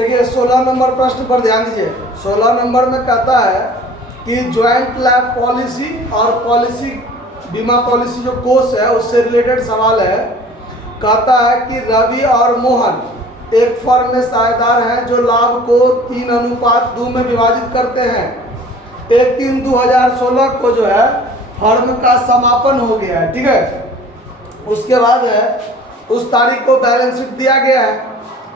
देखिए 16 नंबर प्रश्न पर ध्यान दीजिए। 16 नंबर में कहता है कि ज्वाइंट लैब पॉलिसी और पॉलिसी बीमा पॉलिसी जो कोर्स है उससे रिलेटेड सवाल है। कहता है कि रवि और मोहन एक फर्म में साझेदार हैं जो लाभ को 3:2 में विभाजित करते हैं। 1/3/2016 को जो है फर्म का समापन हो गया है, ठीक है। उसके बाद है उस तारीख को बैलेंस शीट दिया गया है।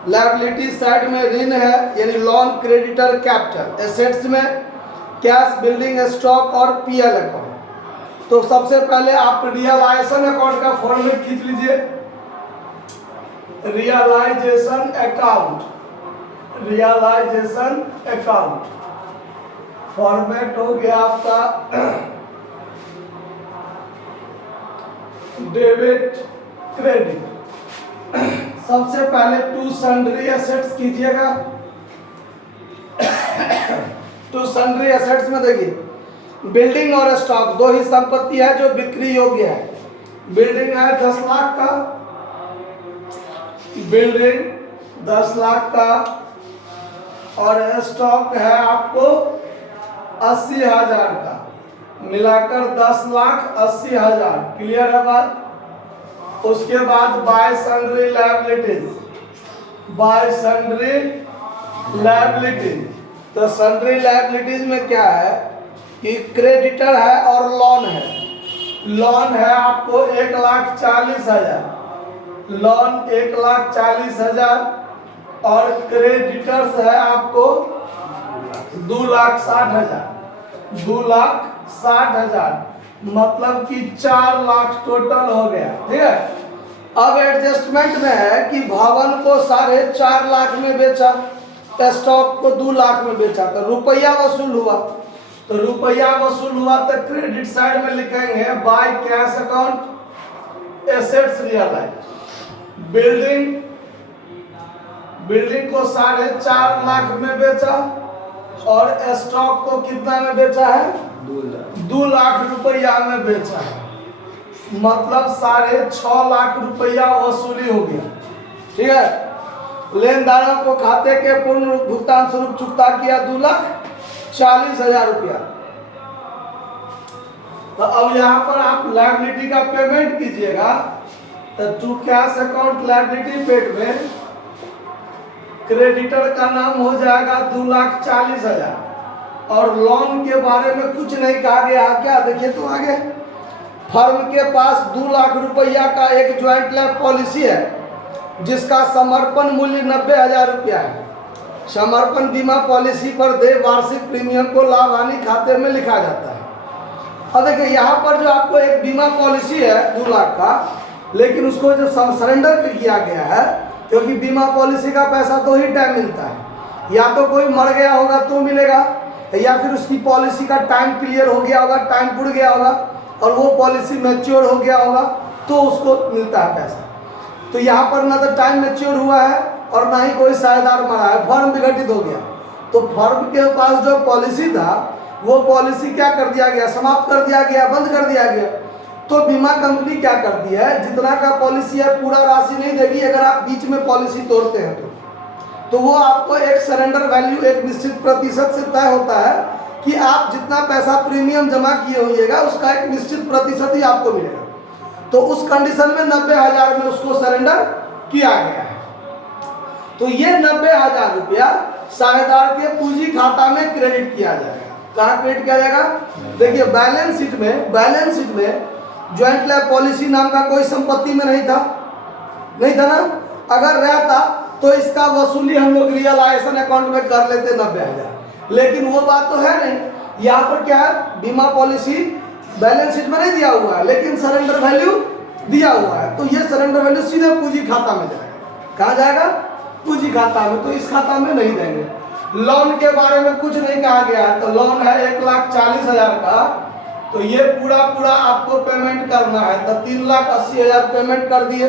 लायबिलिटी साइड में ऋण है यानी लोन, क्रेडिटर, कैपिटल, एसेट्स में कैश, बिल्डिंग स्टॉक और पीएल अकाउंट। तो सबसे पहले आप रियलाइजेशन अकाउंट का फॉर्मेट खींच लीजिए। Realisation account, realisation account format हो गया आपका डेबिट क्रेडिट। सबसे पहले टू सन्ड्री एसेट्स कीजिएगा। टू सन्ड्री एसेट्स में देखिए बिल्डिंग और स्टॉक दो ही संपत्ति है जो बिक्री योग्य है। बिल्डिंग है 10 लाख का, बिल्डिंग 10 लाख का, और स्टॉक है आपको 80,000 का, मिलाकर 10,80,000। क्लियर है बात। उसके बाद bye sundry liabilities, bye sundry liabilities. तो सन्ड्री लायबिलिटीज में क्या है कि क्रेडिटर है और लोन है। लोन है आपको 1,40,000, लोन 1,40,000, और क्रेडिटर्स है आपको 2,60,000, 2,60,000, मतलब कि 4 लाख टोटल हो गया, ठीक है। अब एडजस्टमेंट में है कि भवन को 4.5 लाख में बेचा, स्टॉक को 2 लाख में बेचा, तो रुपया वसूल हुआ। तो रुपया वसूल हुआ तो क्रेडिट साइड में लिखेंगे by cash account assets realise. Building, building को 4.5 लाख में बेचा और स्टॉक को कितना में बेचा है? 2 लाख रुपया में बेचा है, मतलब 6.5 लाख रुपया वसूली हो गया, ठीक है। लेनदारों को खाते के पूर्ण भुगतान स्वरूप चुकता किया 2,40,000 रुपया। तो अब यहाँ पर आप लायबिलिटी का पेमेंट कीजिएगा तो to cash account liability paid में क्रेडिटर का नाम हो जाएगा 2,40,000, और लोन के बारे में कुछ नहीं कहा गया। क्या देखिए तो आगे फर्म के पास 2 लाख रुपया का एक ज्वाइंट लैब पॉलिसी है जिसका समर्पण मूल्य 90,000 रुपया है। समर्पण बीमा पॉलिसी पर देय वार्षिक प्रीमियम को लाभ हानि खाते में लिखा जाता है। अब देखिए यहाँ पर जो आपको एक बीमा पॉलिसी है 2 लाख का, लेकिन उसको जो सरेंडर किया गया है, क्योंकि बीमा पॉलिसी का पैसा 2 ही टाइम मिलता है, या तो कोई मर गया होगा तो मिलेगा, या फिर उसकी पॉलिसी का टाइम क्लियर हो गया होगा, टाइम पुड़ गया होगा और वो पॉलिसी मैच्योर हो गया होगा तो उसको मिलता है पैसा। तो यहाँ पर ना तो टाइम मैच्योर हुआ है और ना ही कोई साझेदार मरा है, फर्म विघटित हो गया। तो फर्म के पास जो पॉलिसी था वो पॉलिसी क्या कर दिया गया? समाप्त कर दिया गया, बंद कर दिया गया। तो बीमा कंपनी क्या करती है, जितना का पॉलिसी है पूरा राशि नहीं देगी अगर आप बीच में पॉलिसी तोड़ते हैं तो वो आपको एक सरेंडर वैल्यू एक निश्चित प्रतिशत से तय होता है कि आप जितना पैसा प्रीमियम जमा किए होइएगा उसका एक निश्चित प्रतिशत ही आपको मिलेगा। तो उस कंडीशन में 90,000 में उसको सरेंडर किया गया है। तो ये 90,000 रुपया साझेदार के पूंजी खाता में क्रेडिट किया जाएगा। कहाँ क्रेडिट किया जाएगा? देखिए बैलेंस शीट में, बैलेंस शीट में ज्वाइंट लैब पॉलिसी नाम का कोई संपत्ति में नहीं था, नहीं था ना। अगर रहता तो इसका वसूली हम लोग रियलाइजेशन अकाउंट में कर लेते 90,000, लेकिन वो बात तो है नहीं। यहाँ पर क्या है, बीमा पॉलिसी बैलेंस शीट में नहीं दिया हुआ है लेकिन सरेंडर वैल्यू दिया हुआ है, तो ये सरेंडर वैल्यू सीधे पूंजी खाता में जाएगा। कहाँ जाएगा? पूंजी खाता में। तो इस खाता में नहीं देंगे। लोन के बारे में कुछ नहीं कहा गया है, तो लोन है 1,40,000 का, तो ये पूरा आपको पेमेंट करना है, तो 3,80,000 पेमेंट कर दिए,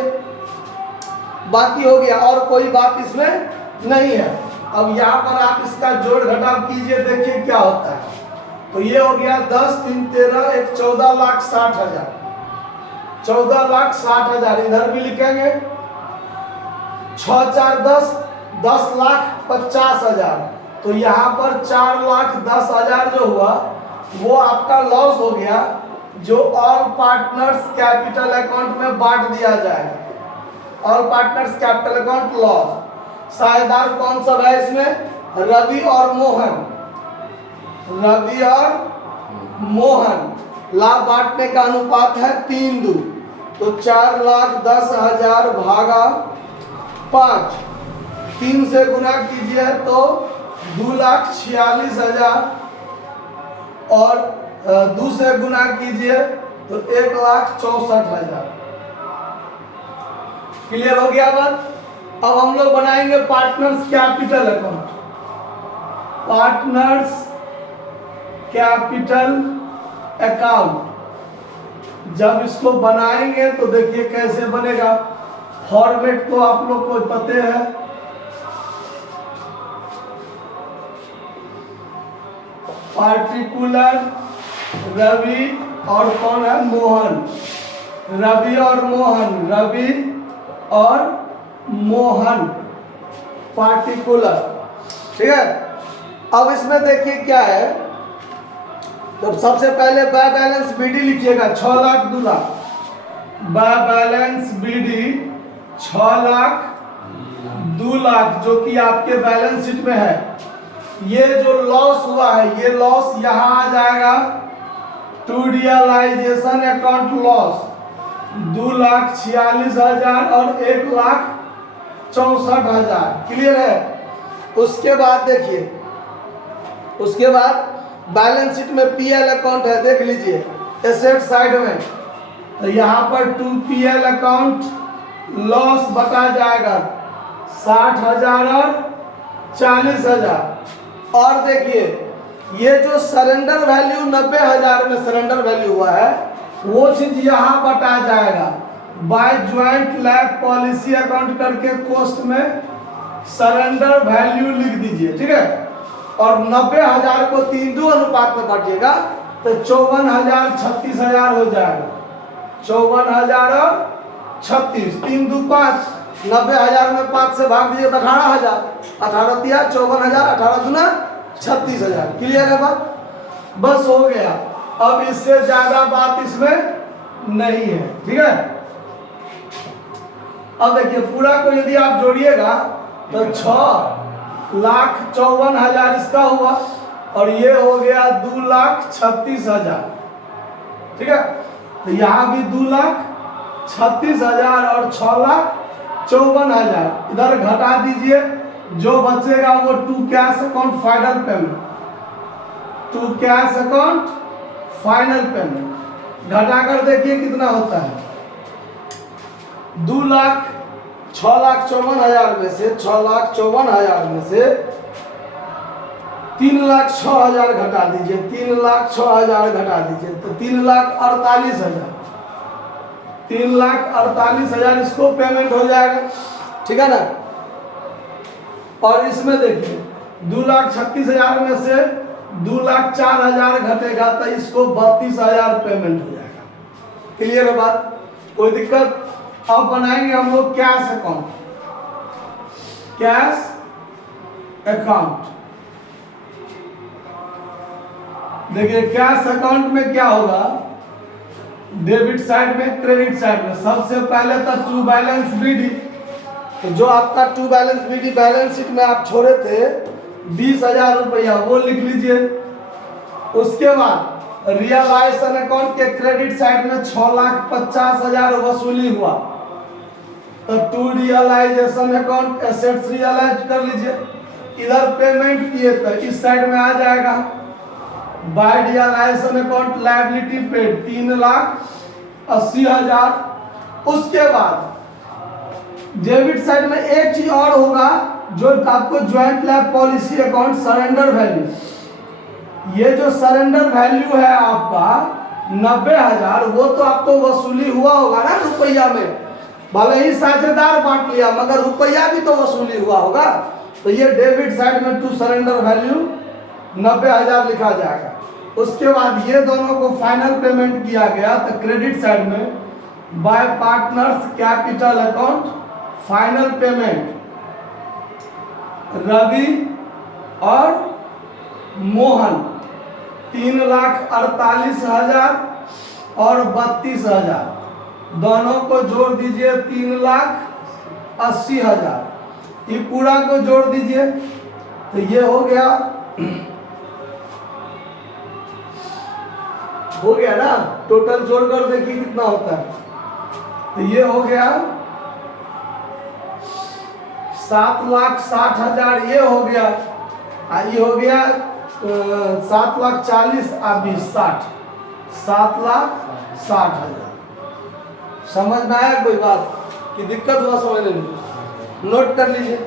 बाकी हो गया और कोई बात इसमें नहीं है। अब यहाँ पर आप इसका जोड़ घटाव कीजिए, देखिए क्या होता है। तो ये हो गया 10, 3, 13, 14,60,000, 14,60,000 इधर भी लिखेंगे। 6, 4, 10, 10,50,000। तो यहाँ पर 4,10,000 जो हुआ वो आपका लॉस हो गया, जो ऑल पार्टनर्स कैपिटल अकाउंट में बांट दिया जाएगा। All partners capital account loss. साझेदार कौन सा है इसमें? रवि और मोहन। रवि और मोहन। लाभ बांटने का अनुपात है 3:2। तो 4,10,000 भागा 5, 3 से गुना कीजिए तो 2,46,000 और 2 से गुना कीजिए तो 1,64,000। क्लियर हो गया बात? अब हम लोग बनाएंगे partners capital account. Partners capital account जब इसको बनाएंगे तो देखिए कैसे बनेगा। फॉर्मेट तो आप लोग को पते है। पार्टिकुलर रवि और कौन है? मोहन। रवि और मोहन। रवि और मोहन पार्टिकुलर। ठीक है। अब इसमें देखिए क्या है, तो सबसे पहले बाय बैलेंस बीडी लिखिएगा 6 lakh 2 lakh. By balance BD 6 lakh 2 lakh जो कि आपके बैलेंस शीट में है। ये जो लॉस हुआ है ये लॉस यहाँ आ जाएगा टू रियलाइजेशन अकाउंट लॉस 2,46,000 और 1,64,000। क्लियर है? उसके बाद देखिए, उसके बाद बैलेंस शीट में पीएल अकाउंट है, देख लीजिए एसेट साइड में। तो यहाँ पर 2PL अकाउंट लॉस बता जाएगा 60,000 और 40,000। और देखिए ये जो सरेंडर वैल्यू 90,000 में सरेंडर वैल्यू हुआ है वो चीज यहाँ बता जाएगा। By joint life policy account करके कोस्ट में सरेंडर वैल्यू लिख दीजिए। ठीक है। और 90,000 को 3:2 अनुपात में बांटिएगा तो 54,000 36,000 हो जाएगा। 54,000 और 36, 3×2 5। 90,000 में 5 से भाग दीजिए तो 18,000। 18 दिया 54,000, 18 गुना 36,000। क्लियर है बात? बस हो गया। अब इससे ज्यादा बात इसमें नहीं है। ठीक है। अब देखिए पूरा को यदि आप जोड़िएगा तो 6,54,000 इसका हुआ और ये हो गया 2,36,000। ठीक है। तो यहाँ भी 2,36,000 और 6,54,000 इधर घटा दीजिए। जो बचेगा वो to cash account final payment. To cash account final payment घटाकर देखिए कितना होता है। 6,54,000 में से 6,54,000 में से 3,06,000 घटा दीजिए। 3,06,000 घटा दीजिए तो 3,48,000। 3,48,000 इसको पेमेंट हो जाएगा। ठीक है ना। और इसमें देखिए 2,36,000 में से 2,04,000 घटेगा तो इसको 32,000 पेमेंट हो जाएगा। क्लियर है बात? कोई दिक्कत? अब बनाएंगे हम लोग कैश अकाउंट। कैश अकाउंट देखिए कैश अकाउंट में क्या होगा, डेबिट साइड में क्रेडिट साइड में। सबसे पहले तो टू बैलेंस बीडी, तो जो आपका to balance BD balance sheet में आप छोड़े थे 20,000 रुपया वो लिख लीजिए। उसके बाद रियलाइजेशन अकाउंट के क्रेडिट साइड में 6,50,000 वसूली हुआ तो to realisation account assets realise कर लीजिए। इधर पेमेंट किए तो इस साइड में आ जाएगा by realisation account liability paid 3,80,000। उसके बाद डेबिट साइड में एक चीज और होगा जो आपको joint life policy account surrender value. ये जो सरेंडर वैल्यू है आपका 90,000 वो तो आपको वसूली हुआ होगा ना रुपया में। भले ही साझेदार बांट लिया मगर रुपया भी तो वसूली हुआ होगा। तो ये डेबिट साइड में टू सरेंडर वैल्यू 90,000 लिखा जाएगा। उसके बाद ये दोनों को फाइनल पेमेंट किया गया तो क्रेडिट साइड में by partners capital account final payment Ravi और मोहन 3,48,000 और 32,000, दोनों को जोड़ दीजिए 3,80,000। ये पूरा को जोड़ दीजिए तो ये हो गया ना, टोटल जोड़ कर देखिए कितना होता है। तो ये हो गया 7,60,000, ये हो गया, ये हो गया 7,40,000 और 20 60, 7,60,000। समझ में आया कोई बात की दिक्कत हुआ समझने में? नोट कर लीजिए।